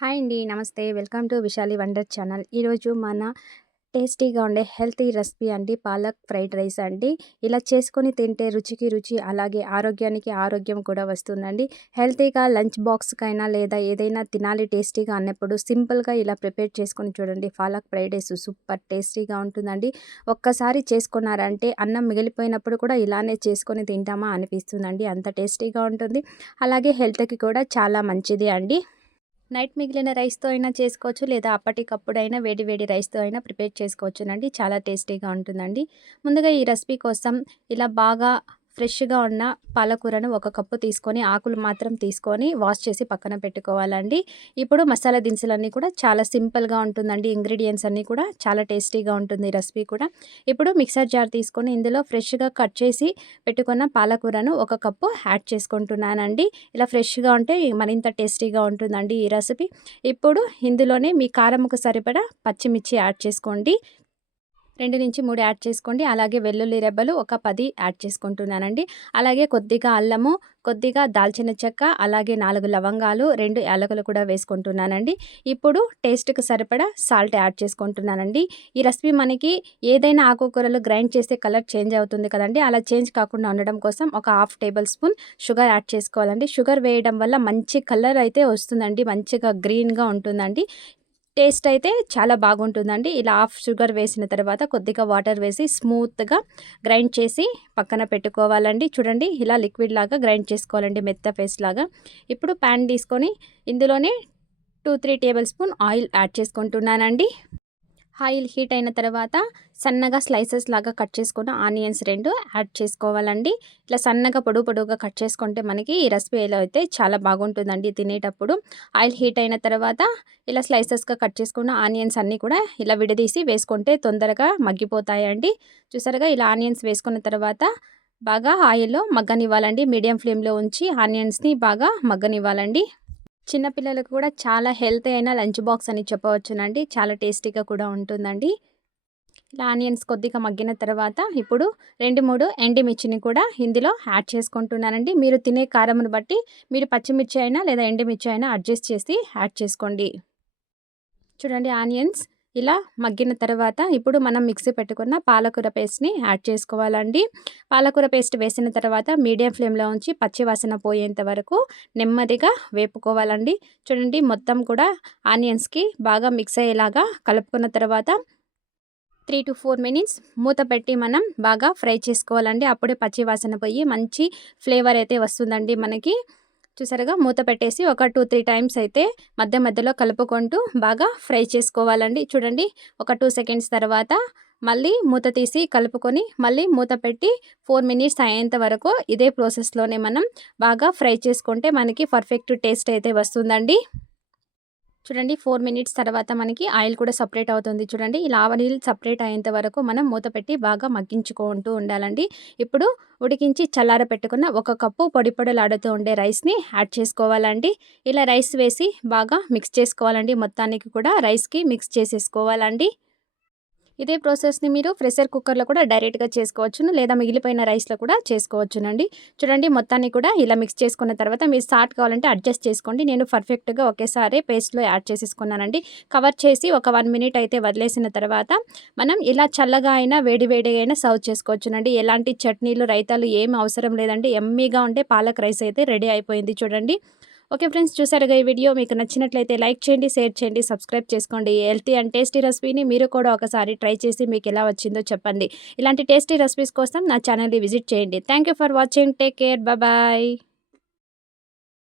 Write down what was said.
Hi అండి. నమస్తే. Welcome to Vishali wonder channel. ఈరోజు మన టేస్టీగా ఉండే హెల్తీ రెసిపీ అండి పాలక్ ఫ్రైడ్ రైస్ అండి. ఇలా చేసుకొని తింటే రుచికి రుచి, అలాగే ఆరోగ్యానికి ఆరోగ్యం కూడా వస్తుందండి. హెల్తీగా లంచ్ బాక్స్‌కైనా లేదా ఏదైనా తినాలి టేస్టీగా అన్నప్పుడు సింపుల్‌గా ఇలా ప్రిపేర్ చేసుకొని చూడండి. పాలక్ ఫ్రైడ్ రైస్ సూపర్ టేస్టీగా ఉంటుందండి. ఒక్కసారి చేసుకున్నారంటే అన్నం మిగిలిపోయినప్పుడు కూడా ఇలానే చేసుకొని తింటామా అనిపిస్తుందండి. అంత టేస్టీగా ఉంటుంది. అలాగే హెల్త్‌కి కూడా చాలా మంచిది అండి. నైట్ మిగిలిన రైస్‌తో అయినా చేసుకోవచ్చు. లేదా అప్పటికప్పుడైనా వేడి వేడి రైస్‌తో అయినా ప్రిపేర్ చేసుకోవచ్చునండి. చాలా టేస్టీగా ఉంటుందండి. ముందుగా ఈ రెసిపీ కోసం ఇలా బాగా ఫ్రెష్‌గా ఉన్న పాలకూరను ఒక కప్పు తీసుకొని, ఆకులు మాత్రం తీసుకొని వాష్ చేసి పక్కన పెట్టుకోవాలండి. ఇప్పుడు మసాలా దినుసులన్నీ కూడా చాలా సింపుల్‌గా ఉంటుందండి. ఇంగ్రీడియెంట్స్ అన్నీ కూడా చాలా టేస్టీగా ఉంటుంది ఈ రెసిపీ కూడా. ఇప్పుడు మిక్సర్ జార్ తీసుకొని ఇందులో ఫ్రెష్‌గా కట్ చేసి పెట్టుకున్న పాలకూరను ఒక కప్పు యాడ్ చేసుకుంటున్నానండి. ఇలా ఫ్రెష్‌గా ఉంటే మరింత టేస్టీగా ఉంటుందండి ఈ రెసిపీ. ఇప్పుడు ఇందులోనే మీ కారంకు సరిపడా పచ్చిమిర్చి యాడ్ చేసుకోండి. 2-3 యాడ్ చేసుకోండి. అలాగే వెల్లుల్లి రెబ్బలు ఒక 10 యాడ్ చేసుకుంటున్నానండి. అలాగే కొద్దిగా అల్లము, కొద్దిగా దాల్చిన చెక్క, అలాగే 4 లవంగాలు, 2 యాలకులు కూడా వేసుకుంటున్నానండి. ఇప్పుడు టేస్ట్‌కి సరిపడా సాల్ట్ యాడ్ చేసుకుంటున్నానండి. ఈ రెసిపీ మనకి ఏదైనా ఆకుకూరలు గ్రైండ్ చేస్తే కలర్ చేంజ్ అవుతుంది కదండీ! అలా చేంజ్ కాకుండా ఉండడం కోసం ఒక half table spoon sugar add చేసుకోవాలండి. షుగర్ వేయడం వల్ల మంచి కలర్ అయితే వస్తుందండి. మంచిగా గ్రీన్‌గా ఉంటుందండి. టేస్ట్ అయితే చాలా బాగుంటుందండి. ఇలా హాఫ్ షుగర్ వేసిన తర్వాత కొద్దిగా వాటర్ వేసి స్మూత్‌గా గ్రైండ్ చేసి పక్కన పెట్టుకోవాలండి. చూడండి ఇలా లిక్విడ్ లాగా గ్రైండ్ చేసుకోవాలండి, మెత్త పేస్ట్ లాగా. ఇప్పుడు పాన్ తీసుకొని ఇందులోనే 2-3 టేబుల్ స్పూన్ ఆయిల్ యాడ్ చేసుకుంటున్నానండి. ఆయిల్ హీట్ అయిన తర్వాత సన్నగా స్లైసెస్ లాగా కట్ చేసుకున్న ఆనియన్స్ 2 యాడ్ చేసుకోవాలండి. ఇట్లా సన్నగా పొడువుగా కట్ చేసుకుంటే మనకి ఈ రెసిపీలో అయితే చాలా బాగుంటుందండి తినేటప్పుడు. ఆయిల్ హీట్ అయిన తర్వాత ఇలా స్లైసెస్‌గా కట్ చేసుకున్న ఆనియన్స్ అన్నీ కూడా ఇలా విడదీసి వేసుకుంటే తొందరగా మగ్గిపోతాయండి. చూసారుగా ఇలా ఆనియన్స్ వేసుకున్న తర్వాత బాగా ఆయిల్‌లో మగ్గనివ్వాలండి. మీడియం ఫ్లేమ్‌లో ఉంచి ఆనియన్స్‌ని బాగా మగ్గనివ్వాలండి. చిన్న పిల్లలకు కూడా చాలా హెల్తీ అయిన లంచ్ బాక్స్ అని చెప్పవచ్చునండి. చాలా టేస్టీగా కూడా ఉంటుందండి. ఇలా ఆనియన్స్ కొద్దిగా మగ్గిన తర్వాత ఇప్పుడు 2-3 ఎండుమిర్చిని కూడా ఇందులో యాడ్ చేసుకుంటున్నానండి. మీరు తినే కారమును బట్టి మీరు పచ్చిమిర్చి అయినా లేదా ఎండుమిర్చి అయినా అడ్జస్ట్ చేసి యాడ్ చేసుకోండి. చూడండి ఆనియన్స్ ఇలా మగ్గిన తర్వాత ఇప్పుడు మనం మిక్సీ పెట్టుకున్న పాలకూర పేస్ట్‌ని యాడ్ చేసుకోవాలండి. పాలకూర పేస్ట్ వేసిన తర్వాత మీడియం ఫ్లేమ్‌లో ఉంచి పచ్చి వాసన పోయేంత వరకు నెమ్మదిగా వేపుకోవాలండి. చూడండి మొత్తం కూడా ఆనియన్స్‌కి బాగా మిక్స్ అయ్యేలాగా కలుపుకున్న తర్వాత 3-4 మినిట్స్ మూత పెట్టి మనం బాగా ఫ్రై చేసుకోవాలండి. అప్పుడే పచ్చి వాసన పోయి మంచి ఫ్లేవర్ అయితే వస్తుందండి మనకి. చూసారుగా మూత పెట్టేసి ఒక 2-3 టైమ్స్ అయితే మధ్యలో కలుపుకుంటూ బాగా ఫ్రై చేసుకోవాలండి. చూడండి ఒక 2 సెకండ్స్ తర్వాత మళ్ళీ మూత తీసి కలుపుకొని మళ్ళీ మూత పెట్టి 4 మినిట్స్ అయ్యేంత వరకు ఇదే ప్రాసెస్‌లోనే మనం బాగా ఫ్రై చేసుకుంటే మనకి పర్ఫెక్ట్ టేస్ట్ అయితే వస్తుందండి. చూడండి 4 మినిట్స్ తర్వాత మనకి ఆయిల్ కూడా సెపరేట్ అవుతుంది చూడండి. ఇలా ఆయిల్ సెపరేట్ అయ్యేంత వరకు మనం మూత పెట్టి బాగా మగ్గించుకుంటూ ఉండాలండి. ఇప్పుడు ఉడికించి చల్లార పెట్టుకున్న ఒక కప్పు పొడి పొడిలాడుతూ ఉండే రైస్‌ని యాడ్ చేసుకోవాలండి. ఇలా రైస్ వేసి బాగా మిక్స్ చేసుకోవాలండి. మొత్తానికి కూడా రైస్‌కి మిక్స్ చేసేసుకోవాలండి. ఇదే ప్రాసెస్‌ని మీరు ప్రెషర్ కుక్కర్‌లో కూడా డైరెక్ట్‌గా చేసుకోవచ్చును. లేదా మిగిలిపోయిన రైస్‌లో కూడా చేసుకోవచ్చునండి. చూడండి మొత్తాన్ని కూడా ఇలా మిక్స్ చేసుకున్న తర్వాత మీరు సాల్ట్ కావాలంటే అడ్జస్ట్ చేసుకోండి. నేను పర్ఫెక్ట్‌గా ఒకేసారి పేస్ట్‌లో యాడ్ చేసేసుకున్నానండి. కవర్ చేసి ఒక 1 మినిట్ అయితే వదిలేసిన తర్వాత మనం ఇలా చల్లగా అయినా వేడిగా అయినా సర్వ్ చేసుకోవచ్చునండి. ఎలాంటి చట్నీలు, రైతాలు ఏమి అవసరం లేదండి. యమ్మీగా ఉండే పాలక్ రైస్ అయితే రెడీ అయిపోయింది చూడండి. ఓకే ఫ్రెండ్స్, చూసారుగా ఈ వీడియో మీకు నచ్చినట్లయితే లైక్ చేయండి, షేర్ చేయండి, సబ్స్క్రైబ్ చేసుకోండి. హెల్తీ అండ్ టేస్టీ రెసిపీని మీరు కూడా ఒకసారి ట్రై చేసి మీకు ఎలా వచ్చిందో చెప్పండి. ఇలాంటి టేస్టీ రెసిపీస్ కోసం నా ఛానల్ని విజిట్ చేయండి. Thank you for watching. Take care. Bye.